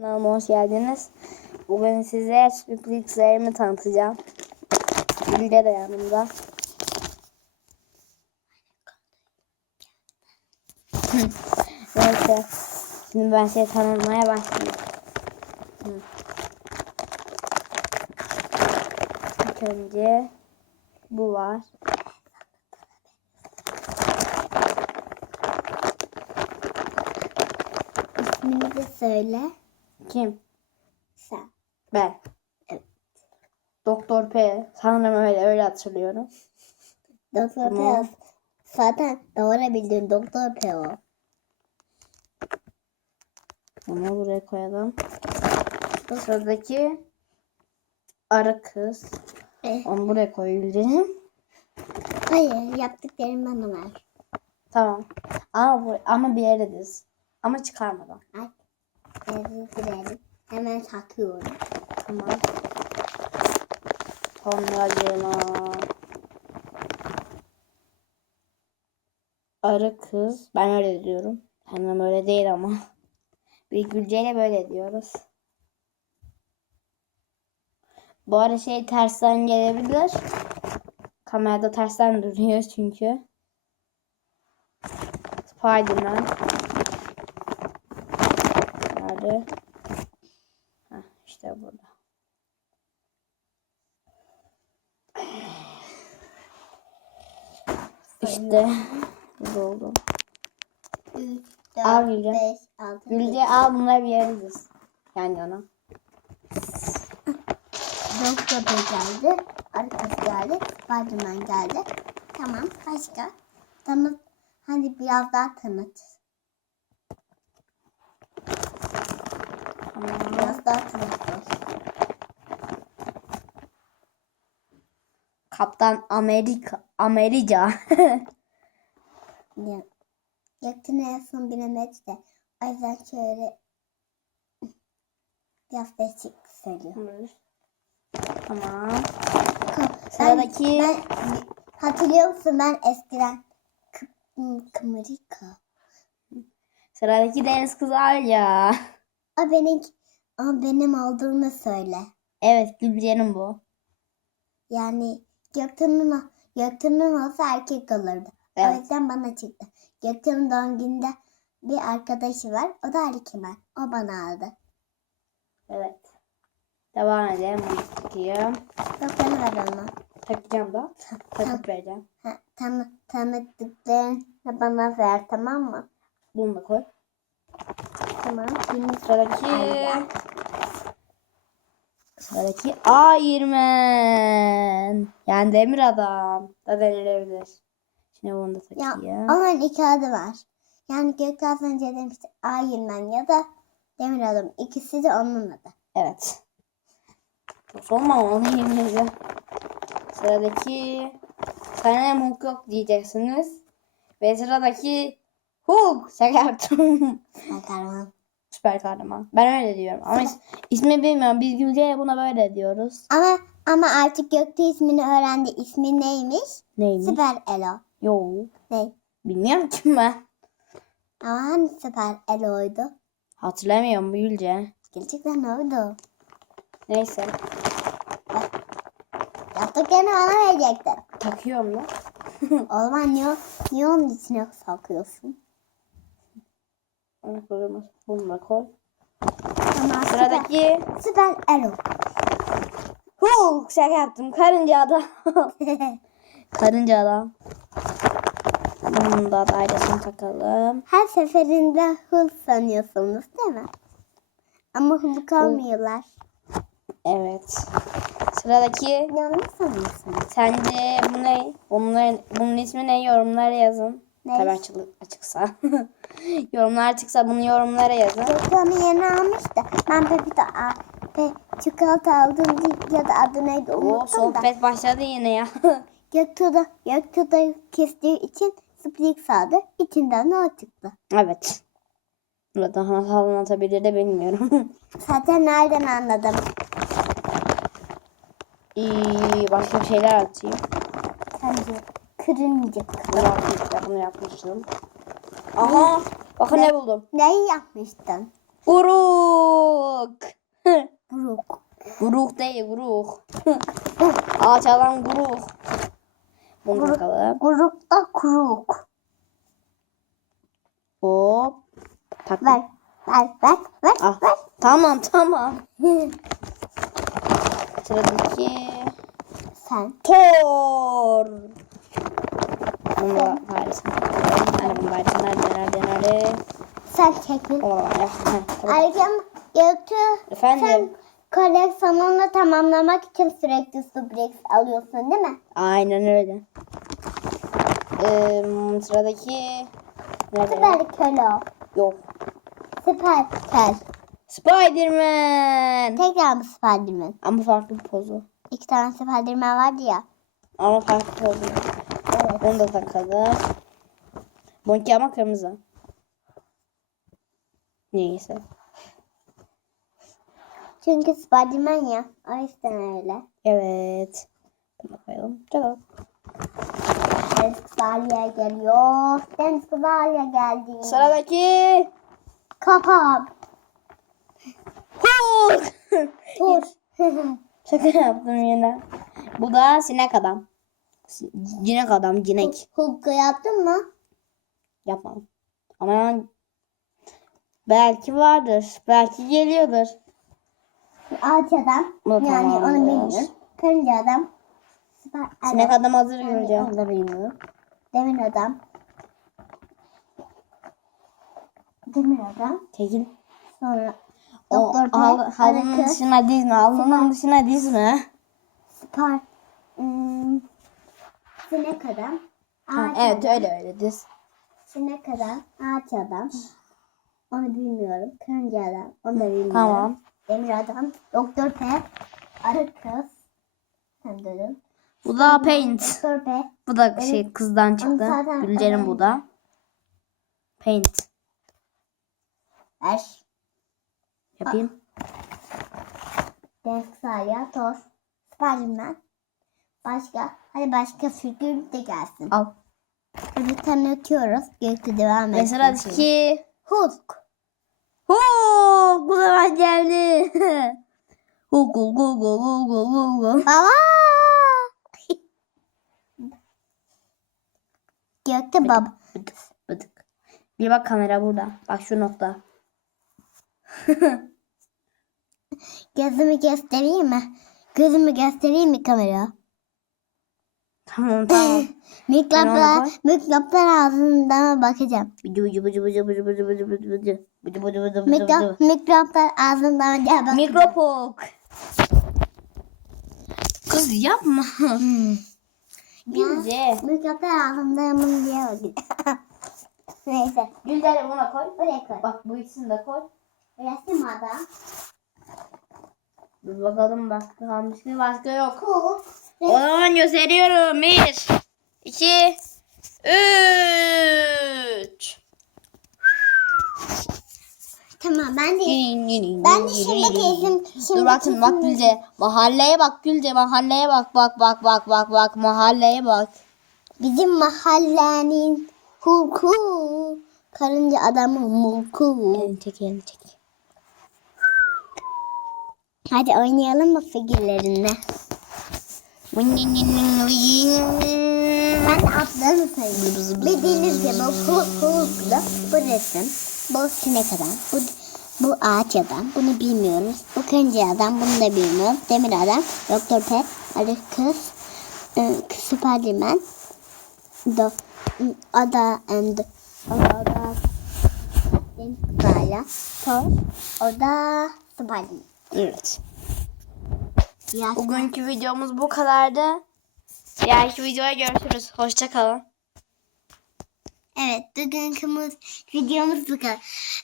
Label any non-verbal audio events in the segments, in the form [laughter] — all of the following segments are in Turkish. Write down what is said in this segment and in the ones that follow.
Kanalıma hoş geldiniz. Bugün size sürprizlerimi tanıtacağım. Bilge de yanımda. Neyse. Şimdi ben size tanımaya başlayayım. İlk önce bu var. İsmini de söyle. Kim? Sen. Ben. Evet. Doktor P. Sanırım öyle öyle hatırlıyorum. Doktor Tamam. P. Zaten doğru bildin Doktor P o. Onu buraya koyalım. Sıradaki arı kız. Eh, Onu buraya koyabilirim. hayır yaptıklarım bana ver. Tamam. Ama, bu, ama bir yere diz. Ama çıkarmadan. Ay. Özür dilerim. Hemen takıyorum. Tamam. Sonracığıma. Arı kız. Ben öyle diyorum. Hemen öyle değil ama. [laughs] Bir Gülce'yle böyle diyoruz. Bu arada şey tersten gelebilir. Kamerada tersten duruyor çünkü. Spiderman. Nerede? Heh, işte burada. İşte burada oldu. 3, Al 4, Gülce. 5, 6, Gülce al bunları bir yere diz. Yan yana. Doktor P geldi. Arkası geldi. Spiderman geldi. Tamam. Başka? Tanıt. Hadi biraz daha tanıt. Biraz daha tanıt. Kaptan Amerika. Amerika. [laughs] Ya, yakın en son bilemedi de. O yüzden şöyle biraz değişik söylüyor. tamam. Ben- Sıradaki- Ben, hatırlıyor musun ben eskiden Kı, Kımarika. Sıradaki deniz kızı Alya. O benim, o benim olduğunu söyle. Evet Gülce'nin bu. Yani Göktuğ'un Göktuğ'un olsa erkek olurdu. O Evet. yüzden bana çıktı. Göktuğ'un doğum gününde bir arkadaşı var. O da Ali Kemal. O bana aldı. Evet. Devam edelim. Bakayım. Doktoru ver ona. Takacağım da. Takıp vereceğim. Ha, tanı, tanıdıklarını bana ver tamam mı? Bunu da koy. Tamam. Şimdi Sıradaki. Sıradaki Iron Yani demir adam da denilebilir. Şimdi bunu da Ya takayım. onun iki adı var. Yani Göktuğ az önce demişti Iron ya da Demir Adam. İkisi de onun adı. Evet. Olmamalıyım dedi. Sıradaki sana Hulk yok diyeceksiniz. Ve sıradaki Hulk. Şaka yaptım. Bakalım. Süper kahraman. Ben öyle diyorum. Ama is- ismi bilmiyorum. Biz Gülce'ye buna böyle diyoruz. Ama ama artık Göktuğ ismini öğrendi. İsmi neymiş? Neymiş? Süper Elo. Yo. Ne? Bilmiyorum ki ben. Ama hani Süper Elo'ydu? Hatırlamıyorum Gülce. Gerçekten oydu. Neyse. Yaptıklarını bana verecektin. Takıyorum da. [laughs] Olmaz niye, niye onun içine saklıyorsun? Onu koyalım. Bunu da koy. Ama Sıradaki Süper, Elo. Hulk. Şaka yaptım. Karınca adam. [laughs] Karınca adam. Bunun da dairesini takalım. Her seferinde Hulk sanıyorsunuz değil mi? Ama Hulk olmuyorlar. Evet. Sıradaki Yanlış sanıyorsunuz. sence bu ne? Bunların, bunun ismi ne? Yorumlara yazın. Ne? Tabii açık, açıksa. [laughs] yorumlar açıksa bunu yorumlara yazın. Onu yeni almış da ben Pepito pe, çikolata aldım ya da adı neydi unuttum da. sohbet başladı yine ya. [laughs] Göktuğ da, Göktuğ da kestiği için Sprix aldı. İçinden de o çıktı. evet. Burada nasıl anlatabilir de bilmiyorum. [laughs] Zaten nereden anladım? İyi, başka şeyler atayım. Sence. Bunu yapmıştım. Bunu yapmıştım. Aha. Bakın ne buldum. Neyi yapmıştın? Uru. [laughs] Guruk değil guruk. [laughs] Ağaç alan guruk. Bunu takalım. Grupta kuruk. Hop. Tak. Ver. Ver. Ver. Ver. Ah. Ver. Tamam tamam. [laughs] Sıradaki. Sen. Thor. Bunu da. Bunu Paris'in nerede nerede nerede. Sen çekil. O ya. heh, tamam. Ayrıca Göktuğ Efendim. sen koleksiyonunu tamamlamak için sürekli Subrix alıyorsun değil mi? Aynen öyle. Ee, sıradaki. Nerede? Süper köle o. Yok. Süper kel. Spiderman. Tekrar mı Spiderman? Ama farklı bir pozu. İki tane Spiderman vardı ya. Ama farklı pozu. Evet. Onu da takalım. Bonki ama kırmızı. Neyse. Çünkü Spiderman ya. O yüzden öyle. Evet. Koyalım. Tamam. Deniz kızı Aliye geliyor. Deniz kızı Aliye geldi. Sıradaki. Kafam. Hulk. [laughs] Dur. [laughs] Şaka yaptım yine. Bu da sinek adam. Cinek adam, cinek. Hulk'u yaptın mı? Yapmam. Ama belki vardır. Belki geliyordur. Ağaç adam. Bu yani tamamdır. onu bilmiyorum. Karınca adam. Süper Sinek adam hazır Yani göreceğim. onu da bilmiyorum. Demir adam. Demir adam. Çekil. Sonra O Doktor P. hal- halının dışına dizme. Halının dışına dizme. Süper. Hmm, sinek adam. Ha, evet adam. öyle öyle diz. Sinek adam. Ağaç adam. Onu bilmiyorum. Karınca adam. Onu da bilmiyorum. Tamam. Demir adam. Doktor P. Arı kız. Sen dedin. Bu da paint. Doktor P. Bu da şey kızdan çıktı. zaten Gülce'nin bu da. Paint. Ver. Yapayım. Deniz Salya. Toz. Spiderman. Başka. Hadi başka figür de gelsin. Al. Hadi tanıtıyoruz. Gökte devam Ve et. sıradaki. Hulk. Hulk. Bu sefer geldi. [laughs] Hulk Hulk Hulk Hulk Hulk Hulk. Baba. [laughs] Gökte baba. Bıdık bıdık. Bir bak kamera burada. Bak şu nokta. [laughs] Gözümü göstereyim mi? Gözümü göstereyim mi kamera? Tamam tamam. Mikroplar, mikroplar ağzından bakacağım. Bıcı bıcı bıcı bıcı bıcı bıcı bıcı bıcı bıcı. Bıcı bıcı bıcı bıcı Mikro, bıcı. mikroplar ağzından bakacağım. Mikropok. Kız yapma. Gülce. Mikroplar ağzından bunu diye bakacağım. Neyse. Gülce buna koy. Buraya koy. Bak bu ikisini de koy. Resim adam. Dur bakalım bak. Kalmıştı başka yok. Cool. O zaman gösteriyorum. Bir, iki, üç. Tamam ben de Ben de şimdiki isim- Dur şimdiki bakın bak Gülce. Mahalleye bak Gülce. Mahalleye bak bak bak bak bak bak. Mahalleye bak. bizim mahallenin Hulk'u. Karınca adamı Hulk'u. Elini çek elini çek. Hadi oynayalım mı figürlerinle? Ben de adlarını sayayım. Bildiğiniz gibi bu Hulk'lu bu resim. Bu sinek adam. Bu, bu ağaç adam. Bunu bilmiyoruz. Bu karınca adam. Bunu da bilmiyoruz. Demir adam. Doktor P. Arı kız. ıı, Spiderman. Do, ıı, Ada and Ada Ada Deniz Kızayla. Thor. O da. Evet. Biraz Bugünkü videomuz bu kadardı. Diğerki videoya görüşürüz. Hoşça kalın. Evet, bugünkü videomuz bu kadar.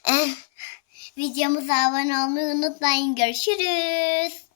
Eh, videomuza abone olmayı unutmayın. Görüşürüz.